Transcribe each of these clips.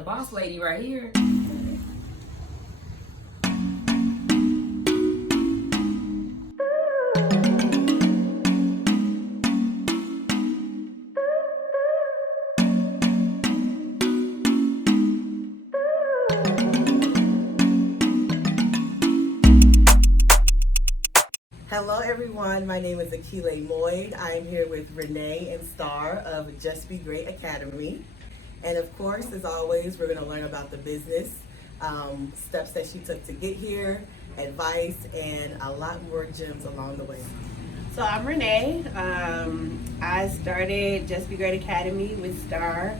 the boss lady right here. Hello everyone, my name is Akile Moyd. I am here with Renee and Star of Just Be Great Academy. And of course, as always, we're going to learn about the business, steps that she took to get here, advice, and a lot more gems along the way. So I'm Renee. I started Just Be Great Academy with Star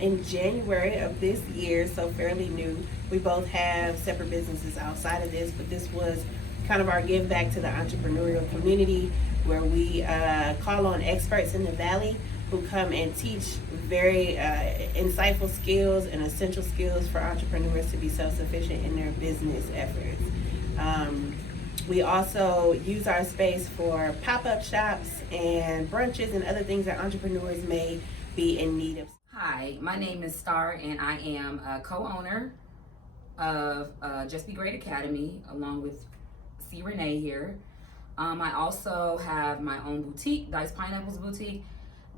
in January of this year, so fairly new. We both have separate businesses outside of this, but this was kind of our give back to the entrepreneurial community, where we call on experts in the Valley who come and teach very insightful skills and essential skills for entrepreneurs to be self-sufficient in their business efforts. We also use our space for pop-up shops and brunches and other things that entrepreneurs may be in need of. Hi, my name is Star, and I am a co-owner of Just Be Great Academy, along with Renee here. I also have my own boutique, Dice Pineapples Boutique,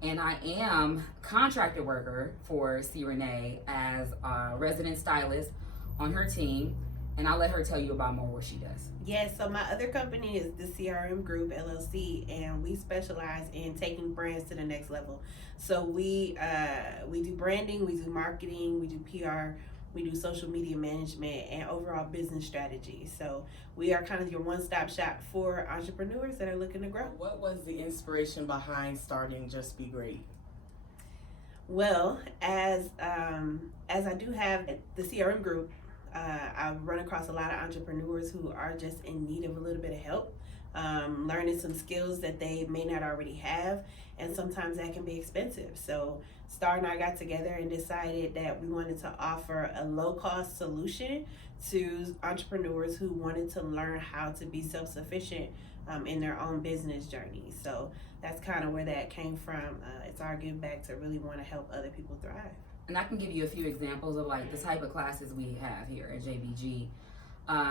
and I am contracted worker for Renee as a resident stylist on her team, and I'll let her tell you about more what she does. Yes, so my other company is the CRM Group LLC, and we specialize in taking brands to the next level. So we do branding, we do marketing, we do PR, we do social media management, and overall business strategy. So we are kind of your one-stop shop for entrepreneurs that are looking to grow. What was the inspiration behind starting Just Be Great? Well, as I do have the CRM Group, I've run across a lot of entrepreneurs who are just in need of a little bit of help, learning some skills that they may not already have, and sometimes that can be expensive. So Star and I got together and decided that we wanted to offer a low-cost solution to entrepreneurs who wanted to learn how to be self-sufficient in their own business journey. So that's kind of where that came from. It's our give back to really want to help other people thrive. And I can give you a few examples of like the type of classes we have here at JBG.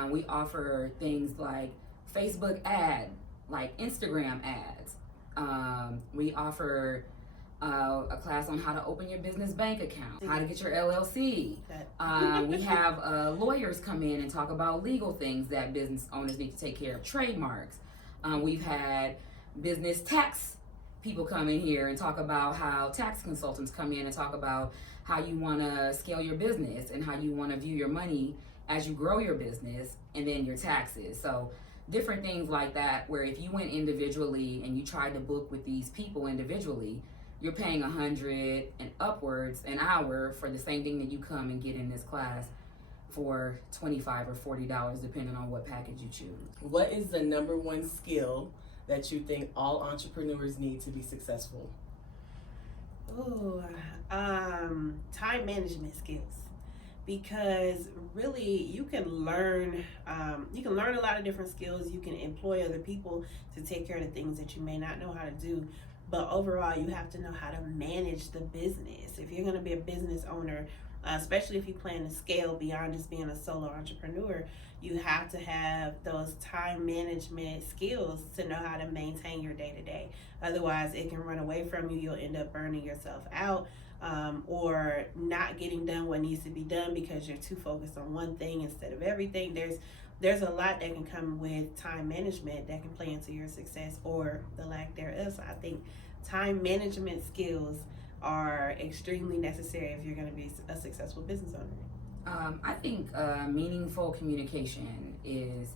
We offer things like Facebook ad, like Instagram ads. We offer a class on how to open your business bank account, how to get your LLC. We have lawyers come in and talk about legal things that business owners need to take care of, trademarks. We've had business tax people come in here and talk about how tax consultants come in and talk about how you want to scale your business and how you want to view your money as you grow your business, and then your taxes. So different things like that, where if you went individually and you tried to book with these people individually, you're paying $100 and upwards an hour for the same thing that you come and get in this class for $25 or $40, depending on what package you choose. What is the number one skill that you think all entrepreneurs need to be successful? Ooh, time management skills. Because really, you can learn a lot of different skills. You can employ other people to take care of the things that you may not know how to do. But overall, you have to know how to manage the business. If you're going to be a business owner, especially if you plan to scale beyond just being a solo entrepreneur, you have to have those time management skills to know how to maintain your day-to-day. Otherwise, it can run away from you. You'll end up burning yourself out, or not getting done what needs to be done because you're too focused on one thing instead of everything. There's a lot that can come with time management that can play into your success or the lack thereof. So I think time management skills are extremely necessary if you're going to be a successful business owner. I think meaningful communication is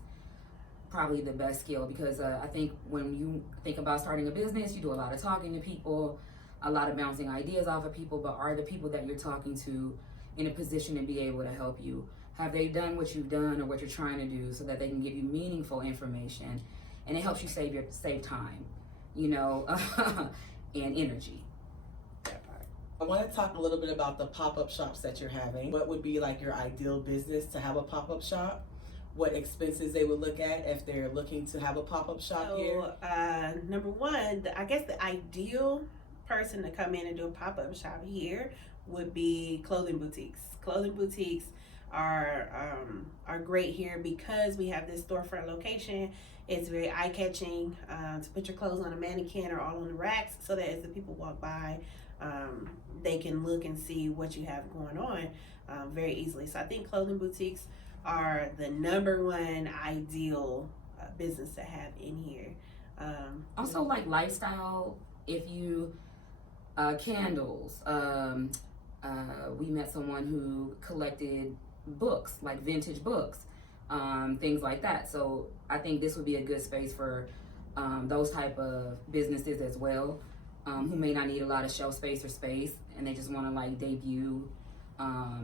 probably the best skill, because I think when you think about starting a business, you do a lot of talking to people, a lot of bouncing ideas off of people, but are the people that you're talking to in a position to be able to help you? Have they done what you've done or what you're trying to do, so that they can give you meaningful information, and it helps you save time, and energy. I want to talk a little bit about the pop-up shops that you're having. What would be like your ideal business to have a pop-up shop? What expenses they would look at if they're looking to have a pop-up shop here? Number one, I guess the ideal person to come in and do a pop-up shop here would be clothing boutiques. Clothing boutiques are great here because we have this storefront location. It's very eye-catching to put your clothes on a mannequin or all on the racks, so that as the people walk by, they can look and see what you have going on very easily. So I think clothing boutiques are the number one ideal business to have in here. Also, like lifestyle, if you candles. We met someone who collected books, like vintage books, things like that. So I think this would be a good space for those type of businesses as well, who may not need a lot of shelf space or space, and they just want to like debut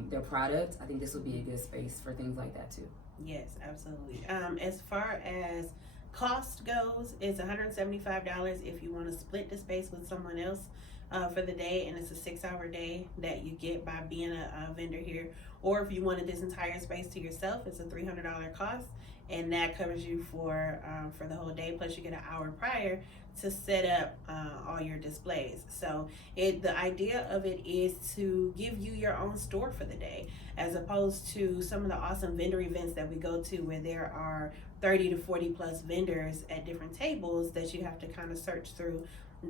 their product. I think this would be a good space for things like that too. Yes, absolutely. As far as cost goes, it's $175 if you want to split the space with someone else for the day, and it's a 6-hour day that you get by being a vendor here. Or if you wanted this entire space to yourself, it's a $300 cost, and that covers you for the whole day. Plus, you get an hour prior to set up all your displays. So the idea of it is to give you your own store for the day, as opposed to some of the awesome vendor events that we go to where there are 30 to 40 plus vendors at different tables that you have to kind of search through.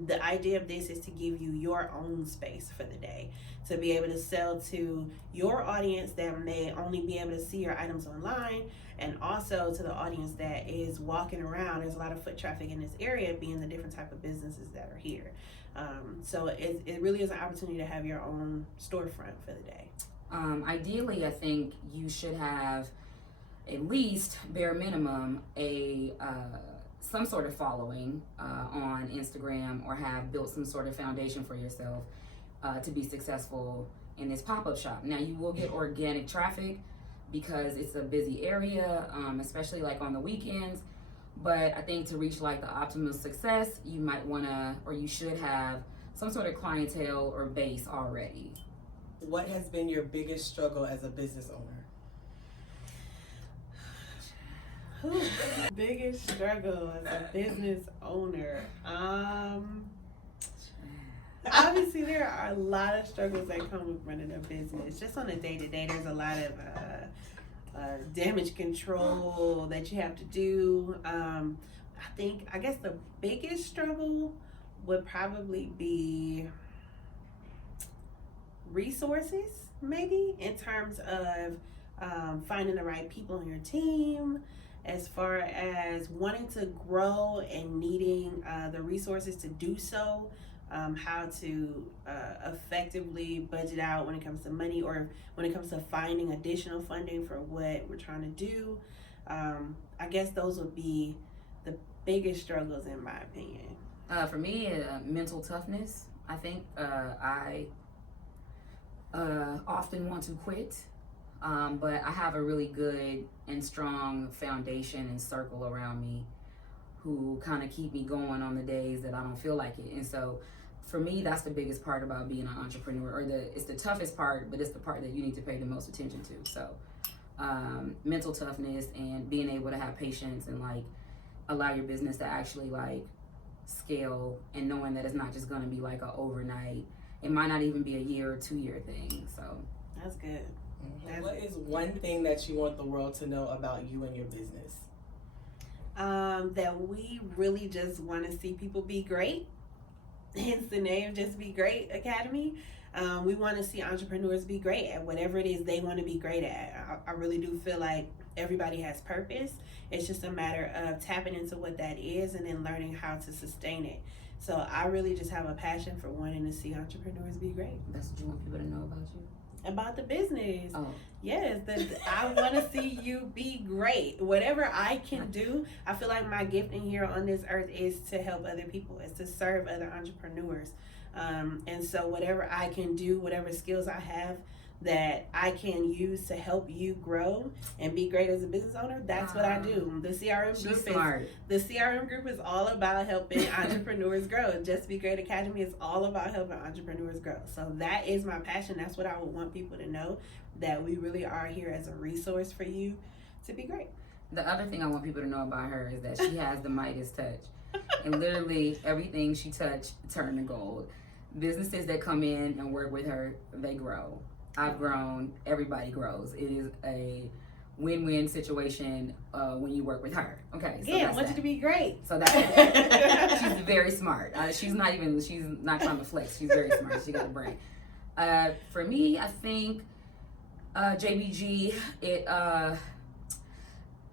The idea of this is to give you your own space for the day, to be able to sell to your audience that may only be able to see your items online, and also to the audience that is walking around. There's a lot of foot traffic in this area, being the different type of businesses that are here. So it really is an opportunity to have your own storefront for the day. Ideally, I think you should have at least bare minimum a some sort of following on Instagram, or have built some sort of foundation for yourself to be successful in this pop-up shop. Now, you will get organic traffic because it's a busy area, especially like on the weekends. But I think to reach like the optimal success, you might want to, or you should have some sort of clientele or base already. What has been your biggest struggle as a business owner? Biggest struggle as a business owner. Obviously, there are a lot of struggles that come with running a business. Just on a day-to-day, there's a lot of damage control that you have to do. I guess the biggest struggle would probably be resources, maybe, in terms of finding the right people on your team, as far as wanting to grow and needing the resources to do so, how to effectively budget out when it comes to money, or when it comes to finding additional funding for what we're trying to do. I guess those would be the biggest struggles in my opinion. For me, mental toughness. I think I often want to quit. But I have a really good and strong foundation and circle around me who kind of keep me going on the days that I don't feel like it. And so for me, that's the biggest part about being an entrepreneur, or it's the toughest part, but it's the part that you need to pay the most attention to. So mental toughness and being able to have patience and like allow your business to actually like scale, and knowing that it's not just going to be like a overnight. It might not even be a year or 2-year thing. So that's good. Mm-hmm. What is one thing that you want the world to know about you and your business? That we really just want to see people be great. Hence the name, Just Be Great Academy. We want to see entrepreneurs be great at whatever it is they want to be great at. I really do feel like everybody has purpose. It's just a matter of tapping into what that is and then learning how to sustain it. So I really just have a passion for wanting to see entrepreneurs be great. That's what you want people to know about you? About the business. Oh. Yes, I want to see you be great. Whatever I can do, I feel like my gifting here on this earth is to help other people, is to serve other entrepreneurs. And so whatever I can do, whatever skills I have that I can use to help you grow and be great as a business owner, that's what I do. The CRM group is all about helping entrepreneurs grow. Just Be Great Academy is all about helping entrepreneurs grow. So that is my passion. That's what I would want people to know, that we really are here as a resource for you to be great. The other thing I want people to know about her is that she has the Midas touch. And literally everything she touched turned to gold. businesses that come in and work with her, they grow. I've grown. Everybody grows. It is a win-win situation when you work with her. Okay. So Yeah, I want you to be great. So that's she's very smart. She's not trying to flex. She's very smart. She got a brain. For me, I think JBG.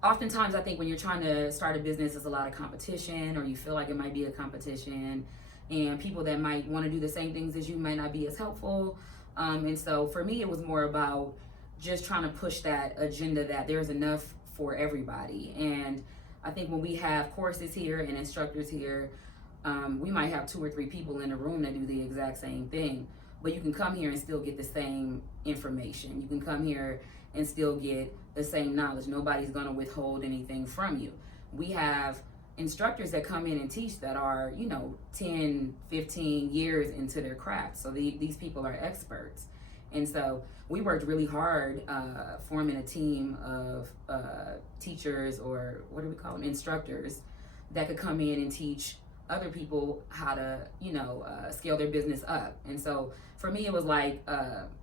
Oftentimes, I think when you're trying to start a business, there's a lot of competition, or you feel like it might be a competition, and people that might want to do the same things as you might not be as helpful. And so for me, it was more about just trying to push that agenda that there's enough for everybody. And I think when we have courses here and instructors here, we might have 2 or 3 people in a room that do the exact same thing, but you can come here and still get the same information. You can come here and still get the same knowledge. Nobody's gonna withhold anything from you. We have instructors that come in and teach that are, 10, 15 years into their craft. So these people are experts. And so we worked really hard forming a team of teachers, or what do we call them, instructors, that could come in and teach other people how to, scale their business up. And so for me, it was like,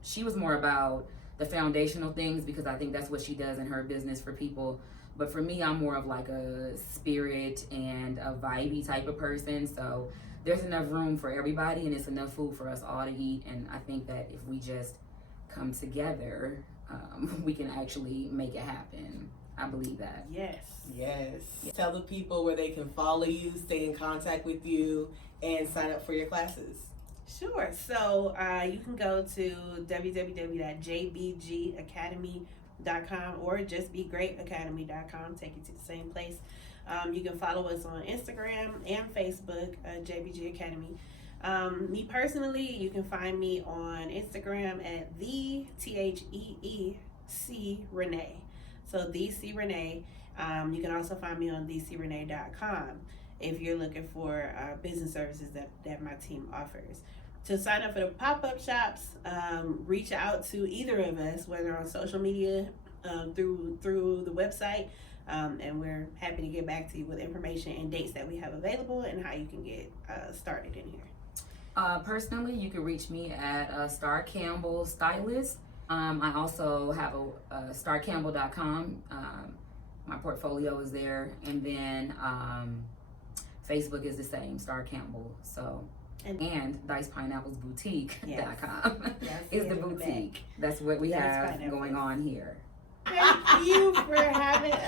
she was more about the foundational things, because I think that's what she does in her business for people. But for me, I'm more of like a spirit and a vibey type of person. So there's enough room for everybody, and it's enough food for us all to eat. And I think that if we just come together, we can actually make it happen. I believe that. Yes. Yes. Tell the people where they can follow you, stay in contact with you, and sign up for your classes. Sure. So you can go to www.jbgacademy.com or justbegreatacademy.com. Take you to the same place. You can follow us on Instagram and Facebook, JBG Academy. Me personally, you can find me on Instagram at TheEC Renee. So TheC Renee. You can also find me on thecrenee.com if you're looking for business services that my team offers. To sign up for the pop-up shops, reach out to either of us, whether on social media, through the website, and we're happy to get back to you with information and dates that we have available and how you can get started in here. Personally, you can reach me at Star Campbell Stylist. I also have a starcampbell.com. My portfolio is there, and then Facebook is the same, Star Campbell. So. And Dice Pineapples Boutique.com is the boutique. That's what we have going on here. Thank you for having us.